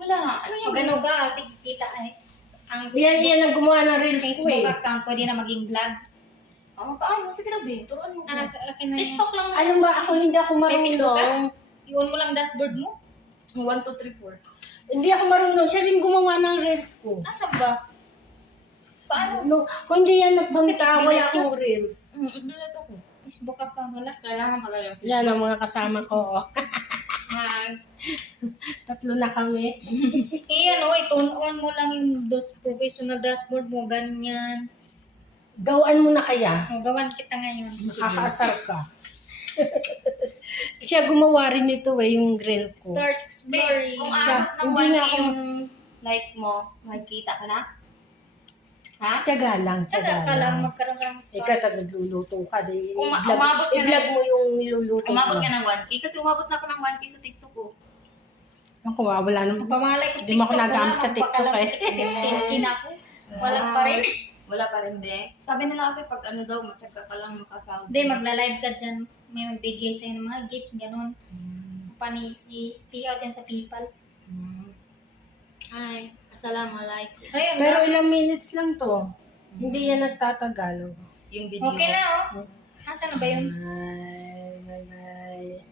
Wala. Ano yung Pag ano ka, sige kita eh. Ang Yan ang gumawa ng reels ko Facebook eh. account, pwede na maging vlog. Oh, paano? Sige na, be. Turuan mo ko. Akin na yan. TikTok lang naman. Alam ba, ako hindi ako Facebook ka? marunong. I-on mo lang dashboard mo. 1, 2, 3, 4. Hindi ako marunong. Siya rin gumawa ng reels ko. Asan ba? Paano? No, kung hindi yan nagpunta, Bakit wala delete akong reels. Nagbilat ako. Facebook account, wala. Kailangan pala yung Yan ang mga kasama ko. Hi. Tatlo na kami. I-tune on mo lang yung professional dashboard mo, ganyan. Gawaan mo na kaya. Gawan kita ngayon. Makakaasar ka. Siya gumawa rin nito eh, yung reel ko. Start Be, exploring. kung Siya, aabot ng hindi 1K na ako- yung like mo, makikita ka na? Ha? Tiyaga lang, Tsaga tiyaga ka lang, lang. magkaroon ka ng Ikaw start. nagluluto ka. Kung umabot ka I-vlog na- mo yung niluluto Umabot mo. ka ng 1K kasi umabot na ako ng 1K sa TikTok ko. Ako, wala naman. Pamalay ko sa Hindi mo ako TikTok nagamit na, sa TikTok magpakalang eh. 15 ako. Wala pa rin. Wala pa rin din. Sabi nila kasi pag ano daw, matyaga ka lang makasahod. Hindi, magla-live ka dyan. May magbigay sa'yo ng mga gifts, ganun. I-out yan sa PayPal. Hi. Assalamualaikum. Ayun, Pero ilang minutes lang to. Hindi yan nagtatagal. Yung video. okay na oh. Nasaan na ba yun? Bye, bye, bye.